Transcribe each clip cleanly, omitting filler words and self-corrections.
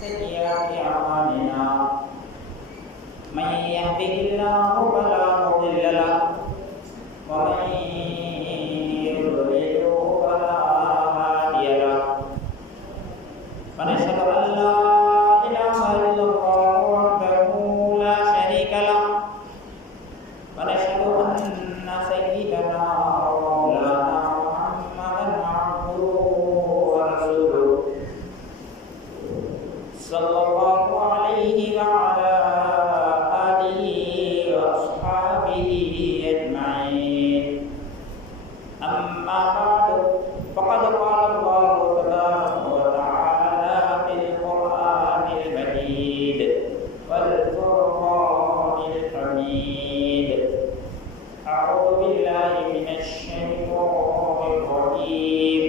سيئات أعمالنا من يهده الله فلا مضل له ومن يضلل فلا هادي له ونشهد أن لا إله إلا الله وحده لا شريك له ونشهد أن سيدنا ومولانا محمدا عبده ورسوله صلى الله عليه وعلى آله وأصحابه أجمعين أما بعد فقد قال الله تبارك وتعالى في القرآن المجيد والفرقان الحميد أعوذ بالله من الشيطان الرجيم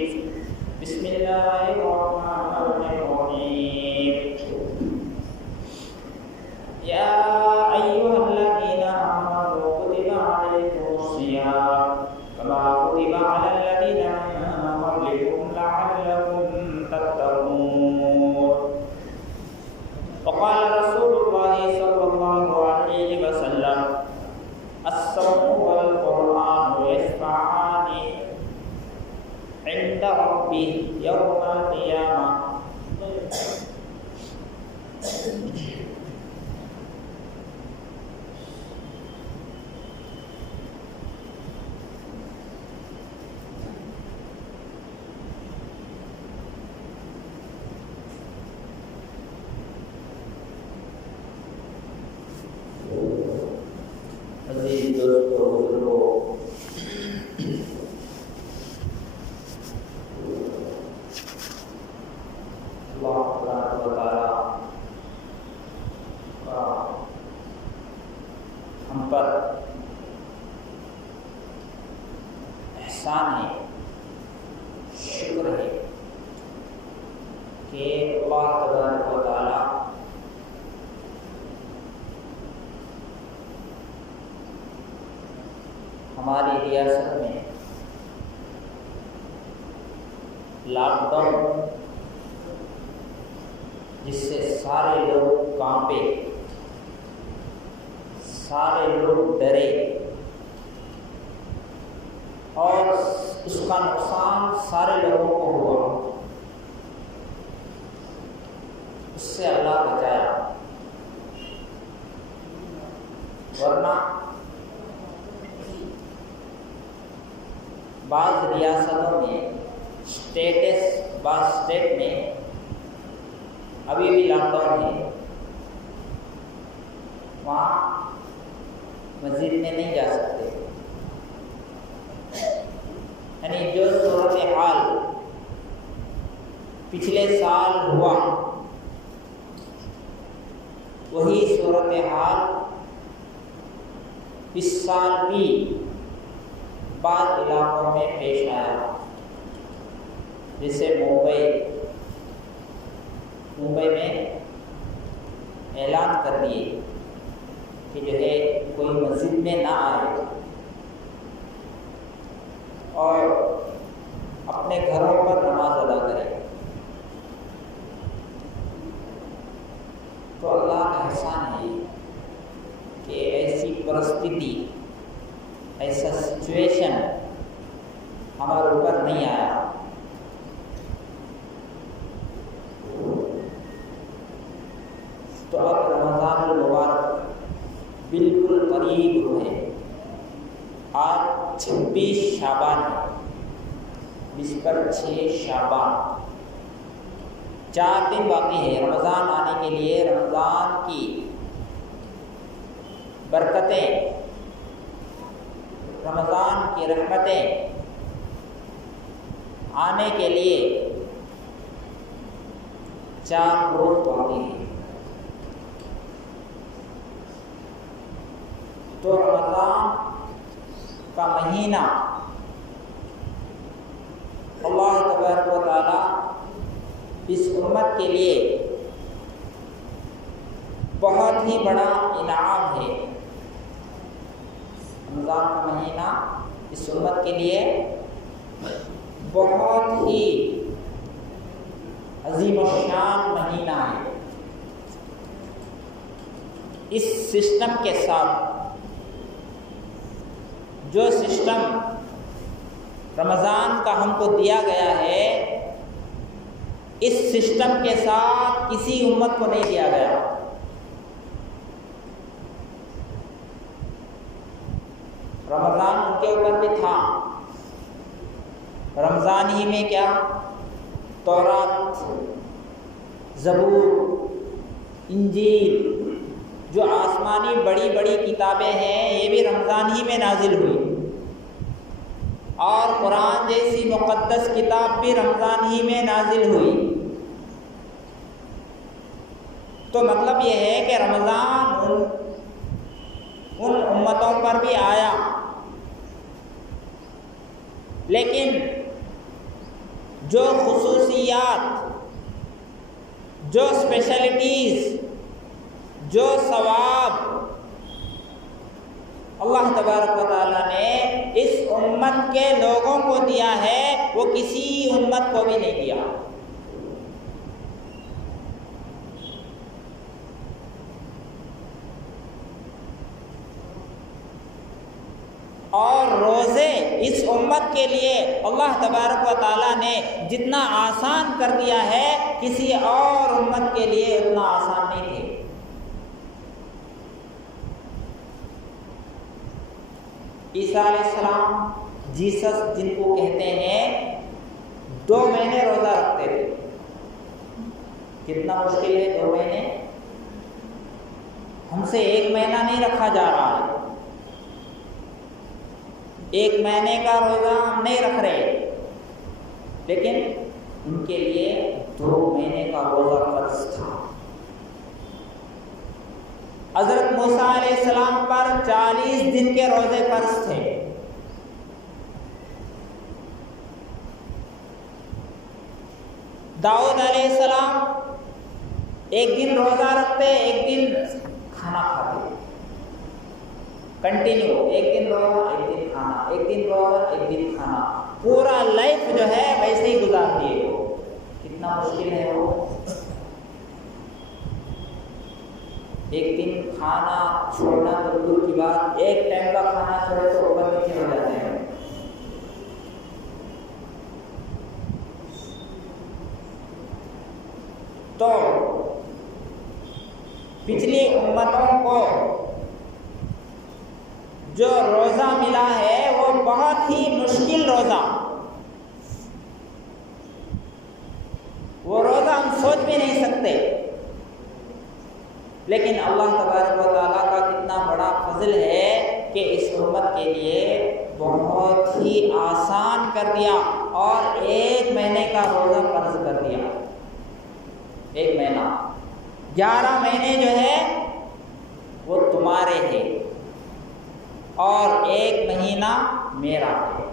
بسم الله الرحمن الرحيم يا أيها الذين آمنوا كتب عليكم الصيام كما كتب على الذين من قبلكم لعلكم تتقون وقال رسول الله صلى الله عليه وسلم الصوم والقرآن يشفعان عند ربه يوم القيامة عزیز دوستو بزرگو اللہ تبارک و تعالی کا ہم پر احسان ہے، شکر ہے کہ اللہ تبارک و تعالی ہماری ریاست میں لاک ڈاؤن جس سے سارے لوگ کانپے، سارے لوگ ڈرے اور اس کا نقصان سارے لوگوں کو ہوا، اس سے اللہ بچایا، ورنہ بعض ریاستوں میں بعض اسٹیٹ میں ابھی بھی لاک ڈاؤن ہے، وہاں مسجد میں نہیں جا سکتے، یعنی جو صورتحال پچھلے سال ہوا وہی صورتحال اس سال بھی بعض علاقوں میں پیش آیا، جیسے ممبئی میں اعلان کر دیے کہ جو ہے کوئی مسجد میں نہ آئے اور اپنے گھروں پر نماز ادا کرے، تو اللہ کا احسان ہے کہ ایسی پرستھتی، ایسا سچویشن ہمارے اوپر نہیں آیا۔ تو اب رمضان المبارک بالکل قریب ہوئے، آج 26 شعبان ہے، 20 پر 6 شعبان، 4 دن باقی ہے رمضان آنے کے لیے۔ رمضان کی برکتیں، رمضان کی رحمتیں آنے کے لیے 4 روز باقی ہیں۔ تو رمضان کا مہینہ اللہ تبارک و تعالی اس امت کے لیے بہت ہی بڑا انعام ہے۔ رمضان کا مہینہ اس امت کے لیے بہت ہی عظیم الشان مہینہ ہے۔ اس سسٹم کے ساتھ، جو سسٹم رمضان کا ہم کو دیا گیا ہے، اس سسٹم کے ساتھ کسی امت کو نہیں دیا گیا۔ رمضان ان کے اوپر بھی تھا، رمضان ہی میں کیا تورات، زبور، انجیل، جو آسمانی بڑی بڑی کتابیں ہیں، یہ بھی رمضان ہی میں نازل ہوئی، اور قرآن جیسی مقدس کتاب بھی رمضان ہی میں نازل ہوئی۔ تو مطلب یہ ہے کہ رمضان ان امتوں پر بھی آیا، لیکن جو خصوصیات، جو اسپیشلٹیز، جو ثواب اللہ تبارک و تعالیٰ نے اس امت کے لوگوں کو دیا ہے، وہ کسی امت کو بھی نہیں دیا۔ اور روزے اس امت کے لیے اللہ تبارک و تعالیٰ نے جتنا آسان کر دیا ہے، کسی اور امت کے لیے اتنا آسان نہیں تھے۔ عیسیٰ علیہ السلام، جیسس جن کو کہتے ہیں، 2 مہینے روزہ رکھتے تھے۔ کتنا مشکل ہے 2 مہینے؟ ہم سے 1 مہینہ نہیں رکھا جا رہا ہے، 1 مہینے کا روزہ ہم نہیں رکھ رہے، لیکن ان کے لیے 2 مہینے کا روزہ فرض تھا۔ حضرت موسیٰ علیہ السلام پر 40 دن کے روزے فرض تھے۔ داؤد علیہ السلام 1 دن روزہ رکھتے، 1 دن کھانا کھاتے، کنٹینیو، 1 دن روزہ، 1 دن کھانا، 1 دن روزہ، 1 دن کھانا، پورا لائف جو ہے ویسے ہی گزار دیے وہ۔ کتنا مشکل ہے وہ، 1 دن کھانا چھوڑنا تو دور کی بات، 1 ٹائم کا کھانا چھوڑے تو اوپر نیچے ہو جاتے ہیں۔ تو پچھلی امتوں کو جو روزہ ملا ہے وہ بہت ہی مشکل روزہ، وہ روزہ ہم سوچ بھی نہیں سکتے، لیکن اللہ تبارک و تعالیٰ کا کتنا بڑا فضل ہے کہ اس امت کے لیے بہت ہی آسان کر دیا، اور 1 مہینے کا روزہ فرض کر دیا۔ 1 مہینہ، 11 مہینے جو ہے وہ تمہارے ہیں، اور 1 مہینہ میرا ہے۔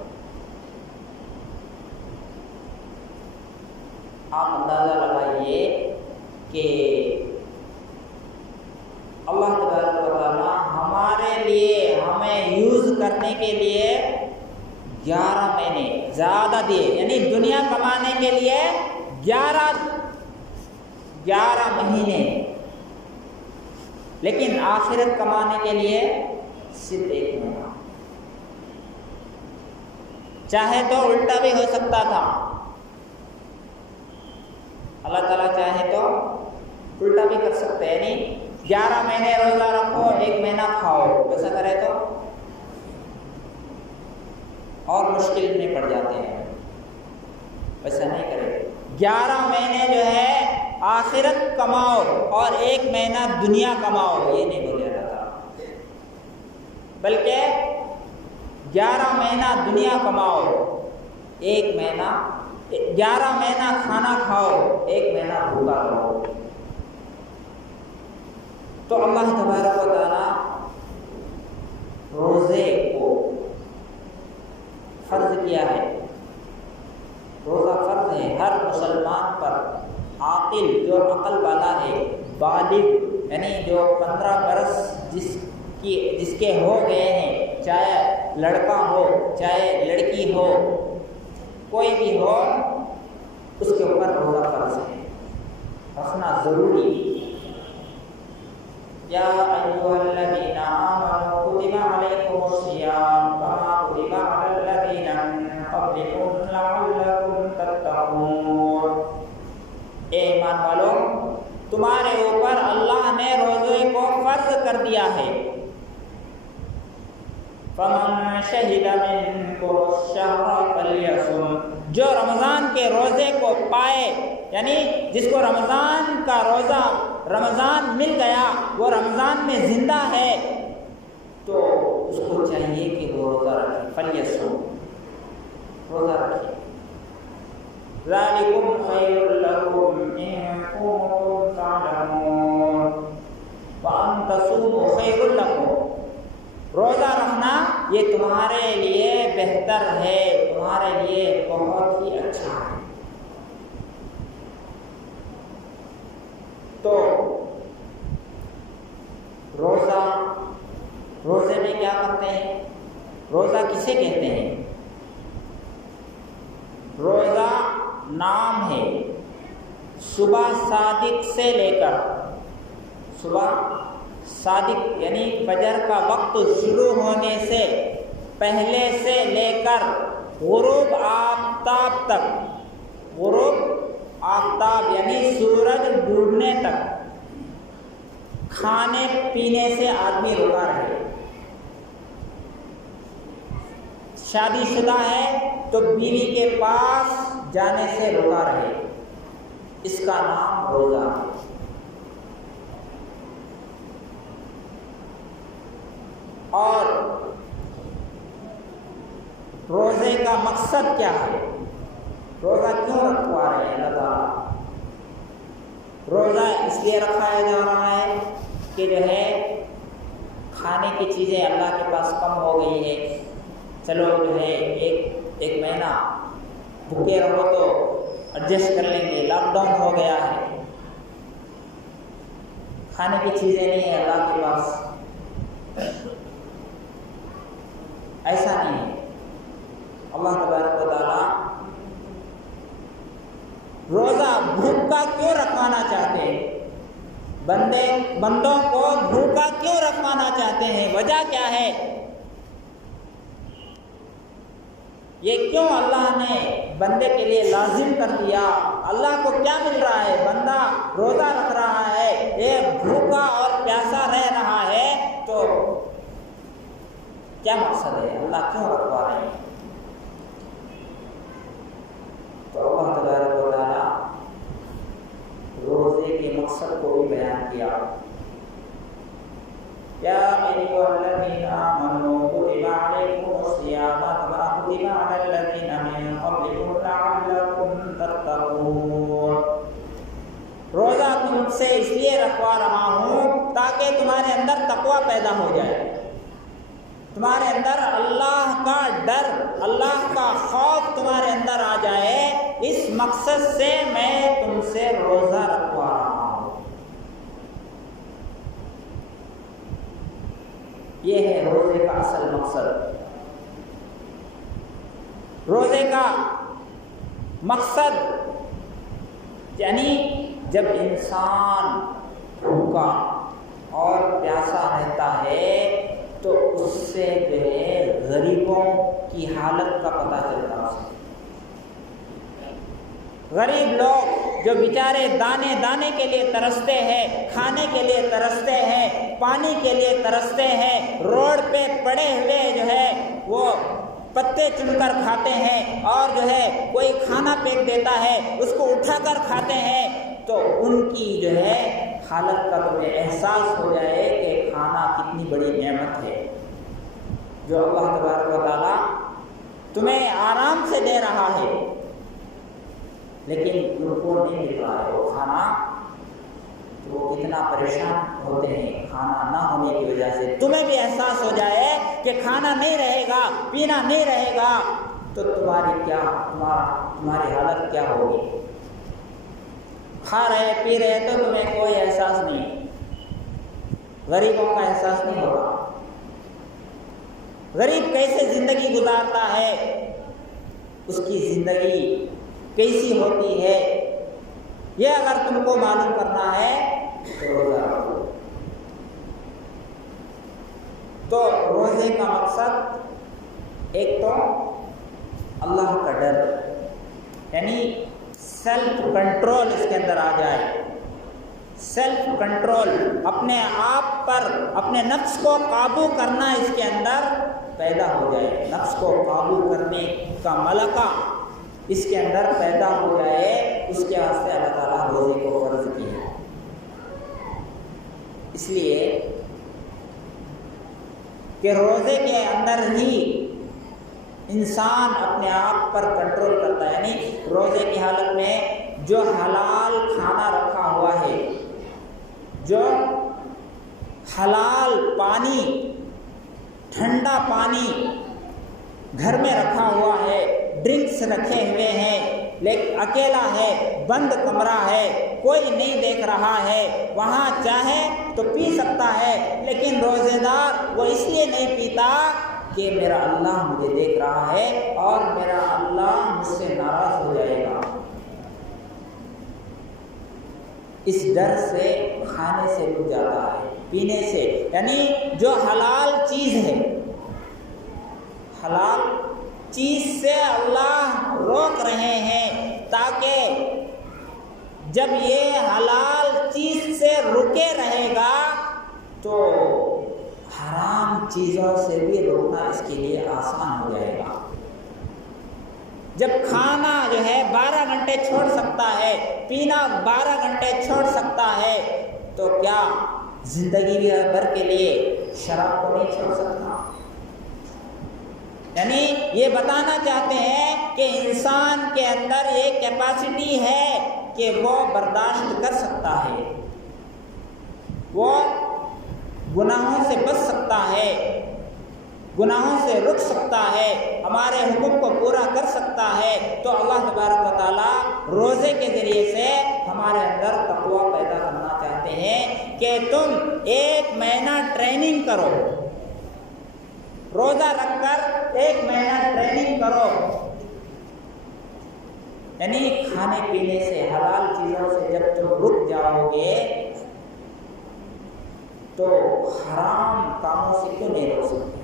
آپ اندازہ لگائیے کہ اللہ تبارک و تعالیٰ ہمارے لیے، ہمیں یوز کرنے کے لیے 11 مہینے زیادہ دیے، یعنی دنیا کمانے کے لیے 11 مہینے، لیکن آخرت کمانے کے لیے صرف 1 مہینہ۔ چاہے تو الٹا بھی ہو سکتا تھا، اللہ تعالیٰ چاہے تو الٹا بھی کر سکتے ہیں، یعنی 11 مہینے روزہ رکھو، 1 مہینہ کھاؤ، ایسا کرے تو اور مشکل میں پڑ جاتے ہیں، ایسا نہیں کرے۔ 11 مہینے جو ہے آخرت کماؤ اور 1 مہینہ دنیا کماؤ، یہ نہیں بولا جاتا، بلکہ 11 مہینہ دنیا کماؤ، 1 مہینہ 11 مہینہ کھانا کھاؤ، 1 مہینہ بھوکا رہو۔ تو اللہ تبارک و تعالیٰ روزے کو فرض کیا ہے، روزہ فرض ہے ہر مسلمان پر، عاقل جو عقل والا ہے، بالغ یعنی جو 15 برس جس کے ہو گئے ہیں، چاہے لڑکا ہو چاہے لڑکی ہو، کوئی بھی ہو، اس کے اوپر روزہ فرض ہے، رکھنا ضروری۔ یا ایھا الذین آمنوا کتب علیکم الصیام کما کتب علی الذین من قبلکم لعلکم تتقون۔ اے ایمان والو، تمہارے اوپر اللہ نے روزے کو فرض کر دیا ہے۔ فمن شہد منکم الشہر فلیصم، جو رمضان کے روزے کو پائے، یعنی جس کو رمضان کا روزہ رمضان مل گیا، وہ رمضان میں زندہ ہے، تو اس کو چاہیے کہ وہ روزہ رکھے، فلیصم، روزہ رکھے۔ ذالکم خیر لکم ان کنتم تعلمون وان تصوموا خیر لکم، روزہ رکھنا یہ تمہارے لیے بہتر ہے، تمہارے لیے بہت ہی اچھا ہے۔ تو روزے میں کیا کرتے ہیں؟ روزہ کسے کہتے ہیں؟ روزہ نام ہے صبح صادق سے لے کر، صبح صادق یعنی فجر کا وقت شروع ہونے سے پہلے سے لے کر غروب آفتاب تک، غروب آفتاب یعنی سورج ڈوبنے تک کھانے پینے سے آدمی رکا رہے۔ شادی شدہ ہے تو بیوی کے پاس جانے سے رکا رہے، اس کا نام روزہ ہے۔ اور روزے کا مقصد کیا ہے؟ روزہ کیوں رکھوا رہے ہیں اللہ تعالیٰ؟ روزہ اس لیے رکھایا جا رہا ہے کہ جو ہے کھانے کی چیزیں اللہ کے پاس کم ہو گئی ہے، چلو جو ہے ایک مہینہ بھوکے رہو تو ایڈجسٹ کر لیں گے، لاک ڈاؤن ہو گیا ہے، کھانے کی چیزیں نہیں ہیں اللہ کے پاس، ایسا نہیں ہے۔ اللہ تبارک و تعالیٰ روزہ بھوکا کیوں رکھوانا چاہتے ہیں؟ بندوں کو بھوکا کیوں رکھوانا چاہتے ہیں؟ وجہ کیا ہے؟ یہ کیوں اللہ نے بندے کے لیے لازم کر دیا؟ اللہ کو کیا مل رہا ہے؟ بندہ روزہ رکھ رہا ہے، یہ بھوکا اور پیاسا رہ رہا ہے، تو کیا مقصد ہے؟ اللہ کیوں رکھوا رہے ہیں؟ تو اللہ تبارک و تعالیٰ روزے کے مقصد کو بھی بیان کیا۔ یا ایھا الذین آمنوا کتب علیکم الصیام کما کتب علی الذین من قبلکم لعلکم تتقون، روزہ تم سے اس لیے رکھوا رہا ہوں تاکہ تمہارے اندر تقوی پیدا ہو جائے، تمہارے اندر اللہ کا ڈر، اللہ کا خوف تمہارے اندر آ جائے، اس مقصد سے میں تم سے روزہ رکھوا رہا ہوں۔ یہ ہے روزے کا اصل مقصد۔ روزے کا مقصد یعنی جب انسان بھوکا اور پیاسا رہتا ہے تو اس سے جو ہے غریبوں کی حالت کا پتہ چلتا ہے۔ غریب لوگ جو بیچارے دانے دانے کے لیے ترستے ہیں، کھانے کے لیے ترستے ہیں، پانی کے لیے ترستے ہیں، روڈ پہ پڑے ہوئے جو ہے وہ پتے چن کر کھاتے ہیں، اور جو ہے کوئی کھانا پھینک دیتا ہے اس کو اٹھا کر کھاتے ہیں، تو ان کی جو ہے حالت کا تمہیں احساس ہو جائے کہ کھانا کتنی بڑی نعمت ہے جو اللہ تبارک و تعالیٰ تمہیں آرام سے دے رہا ہے، لیکن ان کو نہیں مل رہا ہے وہ کھانا، تو وہ کتنا پریشان ہوتے ہیں کھانا نہ ہونے کی وجہ سے۔ تمہیں بھی احساس ہو جائے کہ کھانا نہیں رہے گا، پینا نہیں رہے گا، تو تمہاری حالت کیا ہوگی؟ کھا رہے پی رہے تو تمہیں کوئی احساس نہیں، غریبوں کا احساس نہیں ہوگا۔ غریب کیسے زندگی گزارتا ہے، اس کی زندگی کیسی ہوتی ہے، یہ اگر تم کو معلوم کرنا ہے تو روزہ رکھو۔ مقصد ایک تو اللہ کا ڈر، یعنی سیلف کنٹرول اس کے اندر آ جائے، سیلف کنٹرول، اپنے آپ پر اپنے نفس کو قابو کرنا اس کے اندر پیدا ہو جائے، نفس کو قابو کرنے کا ملکہ اس کے اندر پیدا ہو جائے، اس کے واسطے اللہ تعالیٰ روزے کو فرض کیا ہے۔ اس لیے کہ روزے کے اندر ہی انسان اپنے آپ پر کنٹرول کرتا ہے، یعنی روزے کی حالت میں جو حلال کھانا رکھا ہوا ہے، جو حلال پانی، ٹھنڈا پانی گھر میں رکھا ہوا ہے، ڈرنکس رکھے ہوئے ہیں، لیکن اکیلا ہے، بند کمرہ ہے، کوئی نہیں دیکھ رہا ہے، وہاں چاہے تو پی سکتا ہے، لیکن روزے دار وہ اس لیے نہیں پیتا کہ میرا اللہ مجھے دیکھ رہا ہے اور میرا اللہ مجھ سے ناراض ہو جائے گا، اس ڈر سے کھانے سے رک جاتا ہے، پینے سے، یعنی جو حلال چیز ہے، حلال چیز سے اللہ روک رہے ہیں تاکہ جب یہ حلال چیز سے رکے رہے گا تو حرام چیزوں سے بھی روکنا اس کے لیے آسان ہو جائے گا۔ جب کھانا جو ہے 12 گھنٹے چھوڑ سکتا ہے، پینا 12 گھنٹے چھوڑ سکتا ہے، تو کیا زندگی بھر کے لیے شراب کو نہیں چھوڑ سکتا؟ یعنی یہ بتانا چاہتے ہیں کہ انسان کے اندر یہ کیپیسٹی ہے کہ وہ برداشت کر سکتا ہے، وہ گناہوں سے بچ سکتا ہے، گناہوں سے رک سکتا ہے، ہمارے حکم کو پورا کر سکتا ہے۔ تو اللہ تبارک و تعالیٰ روزے کے ذریعے سے ہمارے اندر تقویٰ پیدا کرنا چاہتے ہیں کہ تم 1 مہینہ ٹریننگ کرو، روزہ رکھ کر 1 مہینہ ٹریننگ کرو، یعنی کھانے پینے سے، حلال چیزوں سے جب تم رک جاؤ گے تو حرام کاموں سے کیوں نہیں روک سکتے؟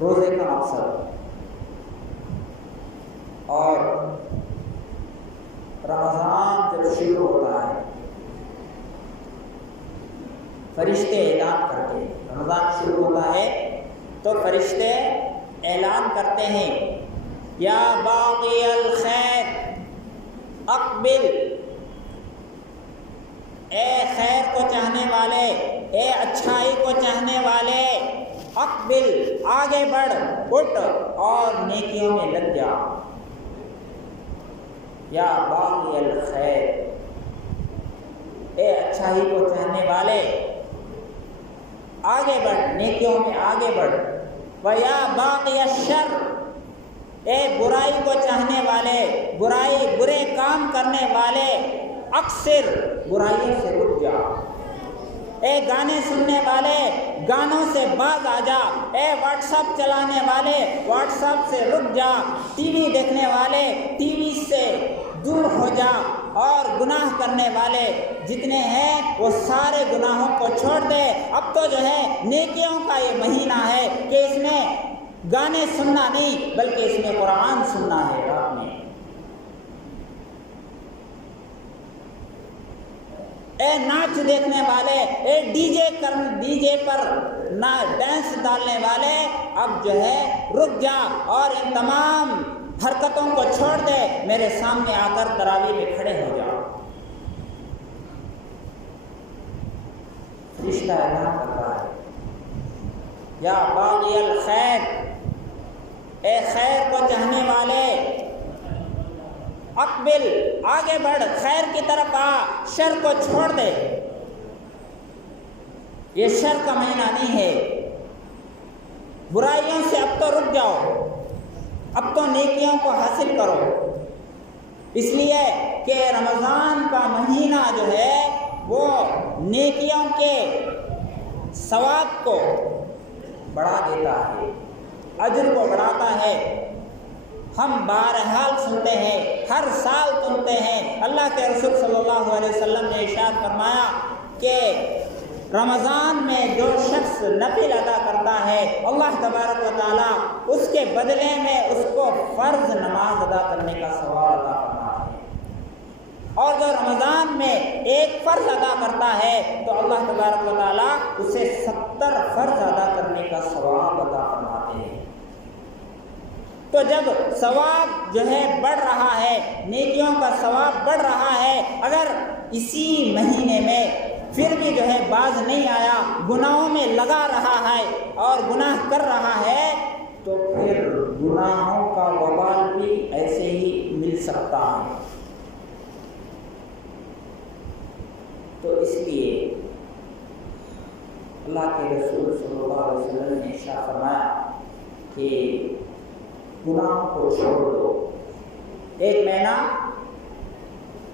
روزے کا مقصد، اور رمضان جب شروع ہوتا ہے فرشتے اعلان کرتے ہیں، رمضان شروع ہوتا ہے تو فرشتے اعلان کرتے ہیں، یا باغی الخیر اقبل، اے خیر کو چاہنے والے، اے اچھائی کو چاہنے والے، اقبل آگے بڑھ، اٹھ اور نیکیوں میں لگ جا، یا باغی الخیر، اے اچھائی کو چاہنے والے آگے بڑھ، نیکیوں میں آگے بڑھ، وَيَا بَاغِيَ الشَّرِّ، اے برائی کو چاہنے والے، برائی برے کام کرنے والے، اکثر برائیوں سے رک جا، اے گانے سننے والے گانوں سے باز آ جا، اے واٹس ایپ چلانے والے واٹس ایپ سے رک جا، ٹی وی دیکھنے والے ٹی وی سے دور ہو جا، اور گناہ کرنے والے جتنے ہیں وہ سارے گناہوں کو چھوڑ دے۔ اب تو جو ہے نیکیوں کا یہ مہینہ ہے کہ اس میں گانے سننا نہیں بلکہ اس میں قرآن سننا ہے، رات میں اے ناچ دیکھنے والے، اے ڈی جے پر ڈانس ڈالنے والے، اب جو ہے رک جا اور ان تمام حرکتوں کو چھوڑ دے، میرے سامنے آ کر تراویح میں کھڑے ہو جاؤ۔ فرشتہ اعلان کر رہا ہے، یا باغی الخیر، اے خیر کو چاہنے والے، اقبل آگے بڑھ، خیر کی طرف آ، شر کو چھوڑ دے۔ یہ شر کا مہینہ نہیں ہے، برائیوں سے اب تو رک جاؤ، اب تو نیکیوں کو حاصل کرو، اس لیے کہ رمضان کا مہینہ جو ہے وہ نیکیوں کے ثواب کو بڑھا دیتا ہے، اجر کو بڑھاتا ہے۔ ہم بہرحال سنتے ہیں، ہر سال سنتے ہیں، اللہ کے رسول صلی اللہ علیہ وسلم نے ارشاد فرمایا کہ رمضان میں جو شخص نفل ادا کرتا ہے اللہ تبارک و تعالیٰ اس کے بدلے میں اس کو فرض نماز ادا کرنے کا ثواب عطا فرماتے ہیں، اور جو رمضان میں ایک فرض ادا کرتا ہے تو اللہ تبارک و تعالیٰ اسے 70 فرض ادا کرنے کا ثواب عطا فرماتے ہیں۔ تو جب ثواب جو ہے بڑھ رہا ہے، نیکیوں کا ثواب بڑھ رہا ہے، اگر اسی مہینے میں پھر بھی جو ہے باز نہیں آیا، گناہوں میں لگا رہا ہے اور گناہ کر رہا ہے، تو پھر گناہوں کا وبال بھی ایسے ہی مل سکتا ہے۔ تو اس لیے اللہ کے رسول صلی اللہ علیہ وسلم نے ارشاد فرمایا کہ گناہوں کو چھوڑ دو۔ ایک مہینہ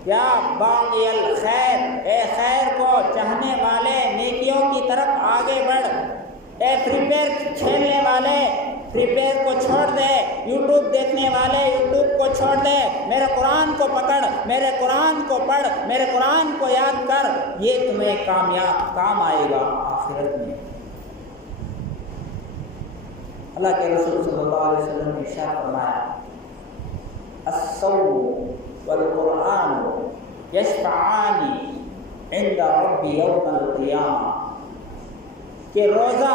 یا باقی الخیر، اے خیر کو چاہنے والے نیکیوں کی طرف آگے بڑھ، اے فری فائر کھیلنے والے فری فائر کو چھوڑ دے، یوٹیوب دیکھنے والے یوٹیوب کو چھوڑ دے، میرے قرآن کو پکڑ، میرے قرآن کو پڑھ، میرے قرآن کو یاد کر، یہ تمہیں کام آئے گا آخرت میں۔ اللہ کے رسول صلی اللہ علیہ وسلم نے ارشاد فرمایا الصوم والقرآن یشفعان عند رب یوم القیامہ، کہ روزہ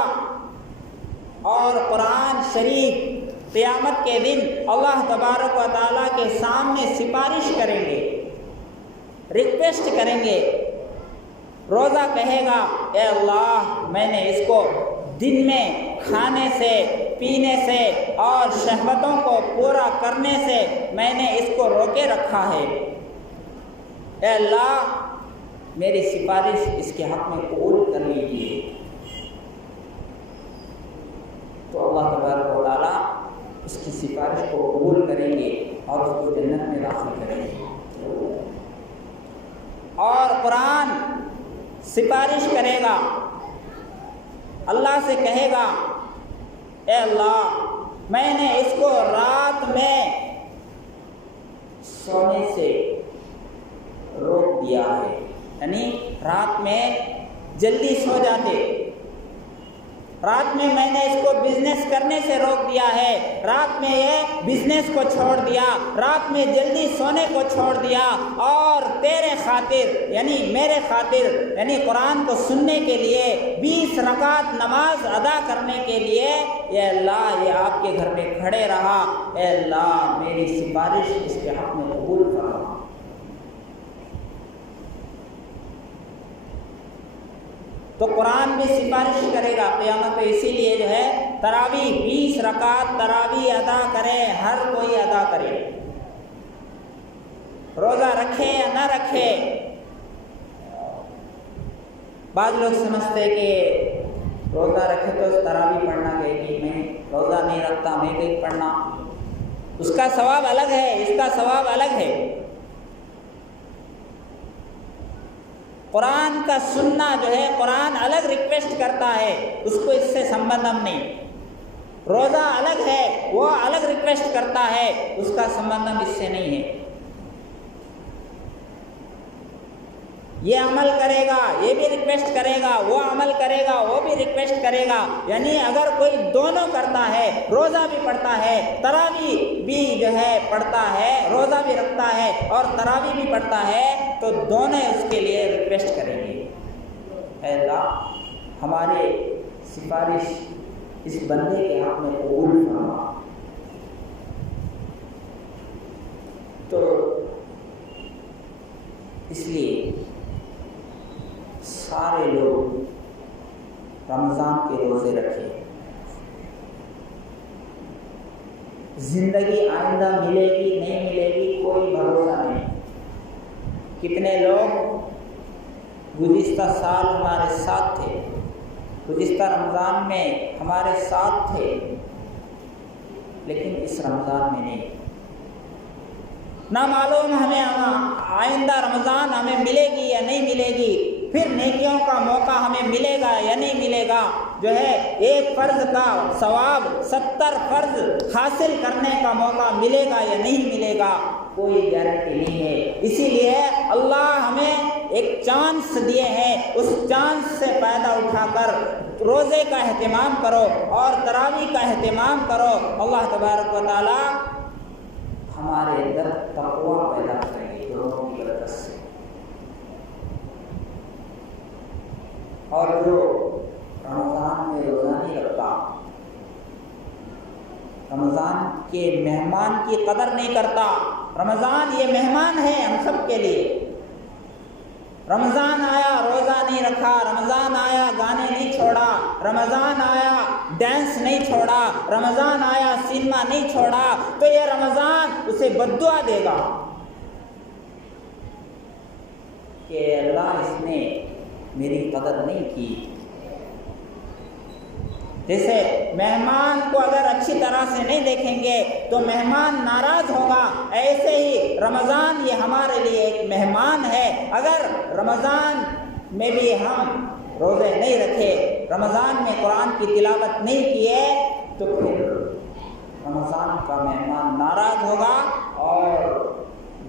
اور قرآن شریف قیامت کے دن اللہ تبارک و تعالیٰ کے سامنے سفارش کریں گے، ریکویسٹ کریں گے۔ روزہ کہے گا اے اللہ میں نے اس کو دن میں کھانے سے، پینے سے اور شہوتوں کو پورا کرنے سے میں نے اس کو روکے رکھا ہے، اے اللہ میری سفارش اس کے حق میں قبول کر لیجیے۔ تو اللہ تبارک و تعالیٰ اس کی سفارش کو قبول کریں گے اور اس کو جنت میں داخل کریں گے۔ اور قرآن سفارش کرے گا، اللہ سے کہے گا اے اللہ میں نے اس کو رات میں سونے سے روک دیا ہے، یعنی رات میں جلدی سو جاتے، رات میں نے اس کو بزنس کرنے سے روک دیا ہے، رات میں یہ بزنس کو چھوڑ دیا، رات میں جلدی سونے کو چھوڑ دیا، اور تیرے خاطر یعنی میرے خاطر یعنی قرآن کو سننے کے لیے 20 رکعت نماز ادا کرنے کے لیے اے اللہ یہ آپ کے گھر میں کھڑے رہا، اے اللہ میری سفارش اس کے حق میں قبول فرما۔ تو قرآن بھی سفارش کرے گا قیامت پہ، اسی لیے جو ہے تراویح 20 رکعت تراویح ادا کرے، ہر کوئی ادا کرے، روزہ رکھے یا نہ رکھے۔ بعض لوگ سمجھتے کہ روزہ رکھے تو تراویح پڑھنا گئے کہ میں روزہ نہیں رکھتا میں کہیں پڑھنا، اس کا ثواب الگ ہے، اس کا ثواب الگ ہے۔ قرآن کا سننا جو ہے قرآن الگ ریکویسٹ کرتا ہے، اس کو اس سے سمبندھم نہیں۔ روزہ الگ ہے، وہ الگ ریکویسٹ کرتا ہے، اس کا سمبندھم اس سے نہیں ہے۔ یہ عمل کرے گا یہ بھی ریکویسٹ کرے گا، وہ عمل کرے گا وہ بھی ریکویسٹ کرے گا، یعنی اگر کوئی دونوں کرتا ہے، روزہ بھی پڑھتا ہے تراویح بھی جو ہے پڑھتا ہے، روزہ بھی رکھتا ہے اور تراویح بھی پڑھتا ہے، تو دونوں اس کے لیے ریکویسٹ کریں گے اے اللہ ہمارے سفارش اس بندے کے حق میں قبول فرما۔ تو اس لیے سارے لوگ رمضان کے روزے رکھے، زندگی آئندہ ملے گی نہیں ملے گی کوئی بھروسہ نہیں۔ کتنے لوگ گزشتہ سال ہمارے ساتھ تھے، گزشتہ رمضان میں ہمارے ساتھ تھے، لیکن اس رمضان میں نہیں، نہ معلوم ہمیں آئندہ رمضان ہمیں ملے گی یا نہیں ملے گی، پھر نیکیوں کا موقع ہمیں ملے گا یا نہیں ملے گا، جو ہے ایک فرض کا ثواب 70 فرض حاصل کرنے کا موقع ملے گا یا نہیں ملے گا، کوئی گارنٹی نہیں ہے۔ اسی لیے اللہ ہمیں ایک چانس دیے ہیں، اس چانس سے فائدہ اٹھا کر روزے کا اہتمام کرو اور تراویح کا اہتمام کرو۔ اللہ تبارک و تعالی ہمارے اندر تقویٰ پیدا کریں گے دونوں کی برکت سے۔ اور جو رمضان میں روزہ نہیں رکھتا، رمضان کے مہمان کی قدر نہیں کرتا، رمضان یہ مہمان ہے ہم سب کے لیے۔ رمضان آیا روزہ نہیں رکھا، رمضان آیا گانے نہیں چھوڑا، رمضان آیا ڈانس نہیں چھوڑا، رمضان آیا سینما نہیں چھوڑا، تو یہ رمضان اسے بددعا دے گا کہ اللہ اس نے میری قدر نہیں کی۔ جیسے مہمان کو اگر اچھی طرح سے نہیں دیکھیں گے تو مہمان ناراض ہوگا، ایسے ہی رمضان یہ ہمارے لیے ایک مہمان ہے۔ اگر رمضان میں بھی ہم روزے نہیں رکھے، رمضان میں قرآن کی تلاوت نہیں کیے، تو پھر رمضان کا مہمان ناراض ہوگا اور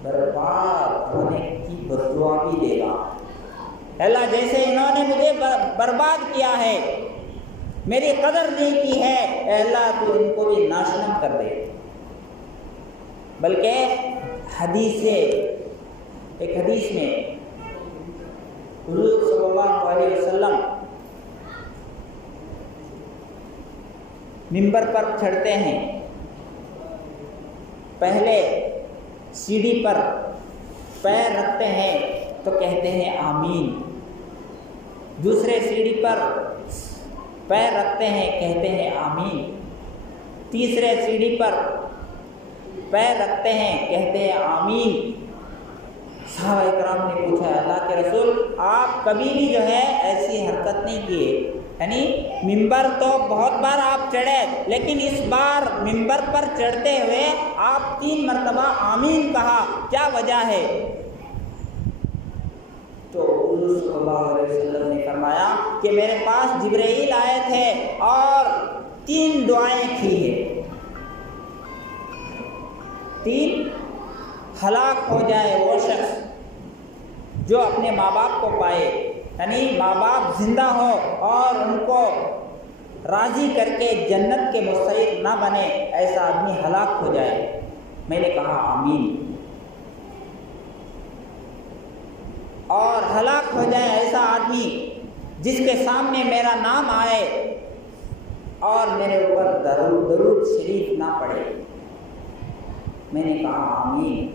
برباد ہونے کی بددعا بھی دے گا۔ اللہ جیسے انہوں نے مجھے برباد کیا ہے، میری قدر نہیں کی ہے، اے اللہ تو ان کو بھی ناشنم کر دے۔ بلکہ ایک حدیث میں حضور صلی اللہ علیہ وسلم منبر پر چڑھتے ہیں، پہلے سیڑھی پر پیر رکھتے ہیں تو کہتے ہیں آمین، دوسرے سیڑھی پر پیر رکھتے ہیں کہتے ہیں آمین، تیسرے سیڑھی پر پیر رکھتے ہیں کہتے ہیں آمین۔ صحابہ کرام نے پوچھا اللہ کے رسول آپ کبھی بھی جو ہے ایسی حرکت نہیں کیے، یعنی منبر تو بہت بار آپ چڑھے لیکن اس بار منبر پر چڑھتے ہوئے آپ 3 مرتبہ آمین کہا، کیا وجہ ہے؟ تو حضور صلی اللہ علیہ وسلم نے فرمایا کہ میرے پاس جبرائیل آئے تھے اور 3 دعائیں کی ہیں۔ 3 ہلاک ہو جائے وہ شخص جو اپنے ماں باپ کو پائے، یعنی ماں باپ زندہ ہو اور ان کو راضی کر کے جنت کے مستحق نہ بنے، ایسا آدمی ہلاک ہو جائے۔ میں نے کہا آمین۔ اور ہلاک ہو جائے ایسا آدمی جس کے سامنے میرا نام آئے اور میرے اوپر درود شریف نہ پڑھے، میں نے کہا آمین۔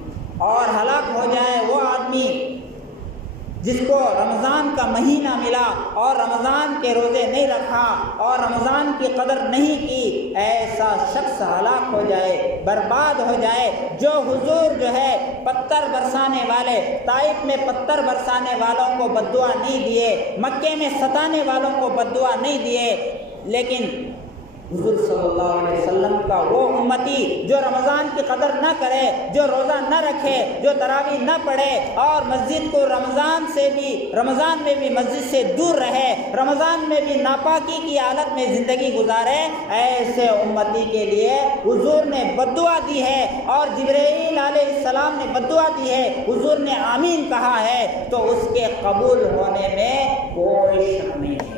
اور ہلاک ہو جائے وہ آدمی جس کو رمضان کا مہینہ ملا اور رمضان کے روزے نہیں رکھا اور رمضان کی قدر نہیں کی، ایسا شخص ہلاک ہو جائے، برباد ہو جائے۔ جو حضور جو ہے پتھر برسانے والے، طائف میں پتھر برسانے والوں کو بددعا نہیں دیے، مکے میں ستانے والوں کو بددعا نہیں دیے، لیکن حضور صلی اللہ علیہ وسلم کا وہ امتی جو رمضان کی قدر نہ کرے، جو روزہ نہ رکھے، جو تراویح نہ پڑھے اور مسجد کو رمضان میں بھی مسجد سے دور رہے، رمضان میں بھی ناپاکی کی حالت میں زندگی گزارے، ایسے امتی کے لیے حضور نے بددعا دی ہے اور جبرائیل علیہ السلام نے بددعا دی ہے، حضور نے آمین کہا ہے، تو اس کے قبول ہونے میں کوئی شک نہیں ہے۔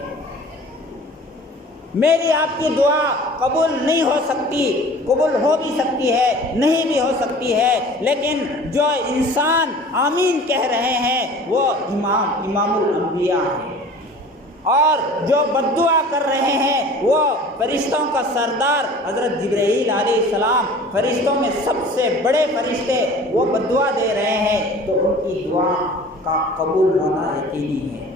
میری آپ کی دعا قبول نہیں ہو سکتی، قبول ہو بھی سکتی ہے، نہیں بھی ہو سکتی ہے، لیکن جو انسان آمین کہہ رہے ہیں وہ امام الانبیاء ہیں، اور جو بددعا کر رہے ہیں وہ فرشتوں کا سردار حضرت جبرائیل علیہ السلام، فرشتوں میں سب سے بڑے فرشتے، وہ بددعا دے رہے ہیں، تو ان کی دعا کا قبول ہونا یقینی ہے۔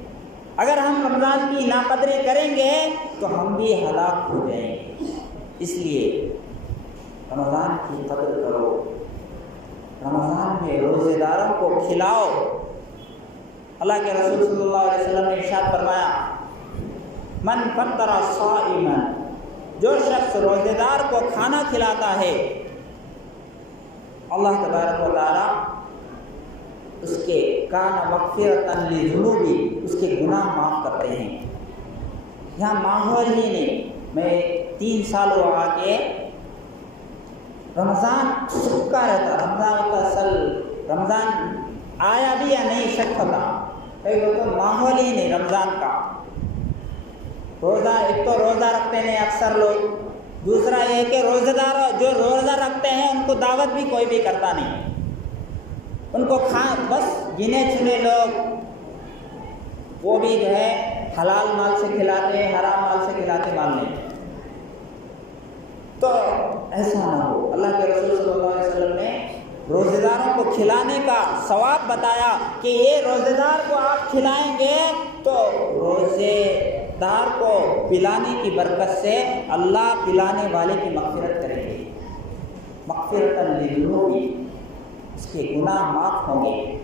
اگر ہم رمضان کی ناقدری کریں گے تو ہم بھی ہلاک ہو جائیں گے، اس لیے رمضان کی قدر کرو، رمضان میں روزے داروں کو کھلاؤ۔ اللہ کے رسول صلی اللہ علیہ وسلم نے ارشاد فرمایا من فطر صائما، جو شخص روزے دار کو کھانا کھلاتا ہے، اللہ تبارک و تعالی اس کے کان مغفرۃ لذنوبی، اس کے گناہ معاف کرتے ہیں۔ یہاں ماحول ہی نہیں، میں 3 سال ہوا کے رمضان سکا رہتا، رمضان آیا بھی یا نہیں شک تھا، تو ماحول ہی نہیں رمضان کا. روزہ ایک تو روزہ رکھتے ہیں اکثر لوگ، دوسرا یہ کہ روزہ دار جو روزہ رکھتے ہیں ان کو دعوت بھی کوئی بھی کرتا نہیں. ان کو بس گنے چنے لوگ وہ بھی جو ہے حلال مال سے کھلاتے ہیں، حرام مال سے کھلاتے مال نہیں. تو ایسا نہ ہو. اللہ کے رسول صلی اللہ علیہ وسلم نے روزے داروں کو کھلانے کا ثواب بتایا کہ یہ روزے دار کو آپ کھلائیں گے تو روزے دار کو پلانے کی برکت سے اللہ پلانے والے کی مغفرت کریں گے. مغفرۃ للذنوب، اس کے گناہ معاف ہوں گے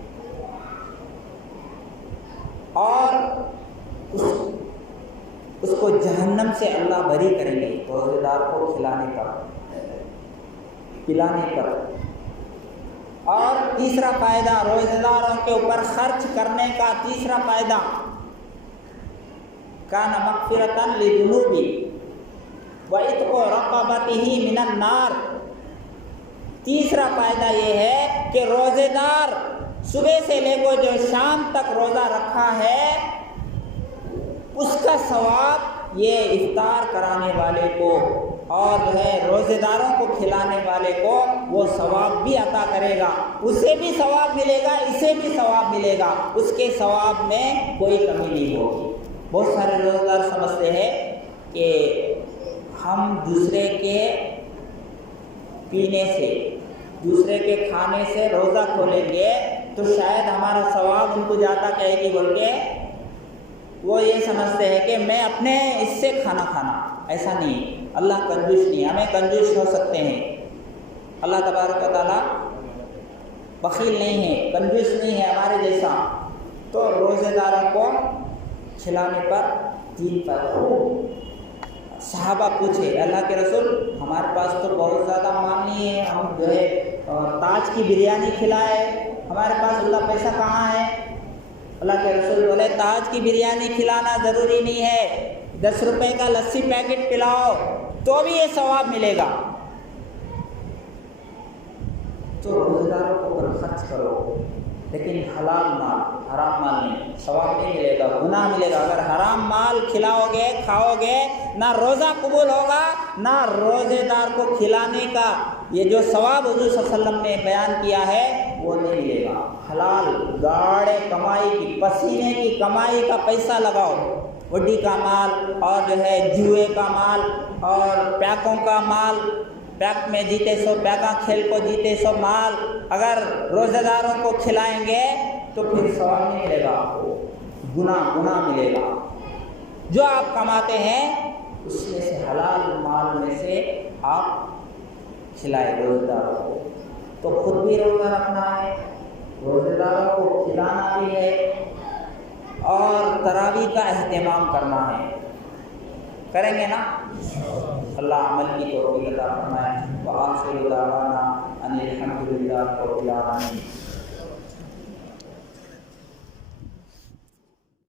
اور اس کو جہنم سے اللہ بری کریں گے روزے دار کو کھلانے پر پلانے پر. اور تیسرا فائدہ روزے داروں کے اوپر خرچ کرنے کا تیسرا فائدہ کان مغفرۃ للذنوب وعتق رقبتہ من النار. تیسرا فائدہ یہ ہے کہ روزے دار صبح سے لے کر جو شام تک روزہ رکھا ہے اس کا ثواب یہ افطار کرانے والے کو اور جو ہے روزے داروں کو کھلانے والے کو وہ ثواب بھی عطا کرے گا. اسے بھی ثواب ملے گا، اسے بھی ثواب ملے گا، اس کے ثواب میں کوئی کمی نہیں ہوگی. بہت سارے روزے دار سمجھتے ہیں کہ ہم دوسرے کے پینے سے دوسرے کے کھانے سے روزہ کھولیں گے تو شاید ہمارا ثواب ان کو جاتا کہے گی بول کے وہ یہ سمجھتے ہیں کہ میں اپنے اس سے کھانا کھانا. ایسا نہیں. اللہ کنجوس نہیں، ہمیں کنجوس ہو سکتے ہیں. اللہ تبارک و تعالیٰ بخیل نہیں ہے، کنجوس نہیں ہے ہمارے جیسا. تو روزے داروں کو کھلانے پر 3 فائدہ. صحابہ پوچھے اللہ کے رسول ہمارے پاس تو بہت زیادہ مال نہیں ہے، ہم جو ہے تاج کی بریانی کھلائے، ہمارے پاس اتنا پیسہ کہاں ہے؟ اللہ کے رسول بولے تاج کی بریانی کھلانا ضروری نہیں ہے، 10 روپے کا لسی پیکٹ پلاؤ تو بھی یہ ثواب ملے گا. تو روزے داروں کو اوپر خرچ کرو لیکن حلال مال، حرام مال نہیں. ثواب نہیں ملے گا، گناہ ملے گا. اگر حرام مال کھلاؤ گے کھاؤ گے نہ روزہ قبول ہوگا نہ روزے دار کو کھلانے کا یہ جو ثواب حضور صلی اللہ علیہ وسلم نے بیان کیا ہے وہ نہیں ملے گا. حلال گاڑے کمائی کی، پسینے کی کمائی کا پیسہ لگاؤ. وڈی کا مال اور جو ہے جوئے کا مال اور پیکوں کا مال، پیک میں جیتے سو پیکاں کھیل کو جیتے سو مال اگر روزے داروں کو کھلائیں گے تو پھر ثواب نہیں ملے گا، آپ کو گناہ ملے گا. جو آپ کماتے ہیں اس میں سے حلال مال میں سے آپ کھلائے روزے داروں کو. تو خود بھی روزہ رکھنا ہے، روزے داروں کو کھلانا بھی ہے اور تراویح کا اہتمام کرنا ہے. کریں گے نا؟ اللہ عمل کی توفیق عطا فرمائے. وآخر دعوانا ان الحمد للہ رب العالمین.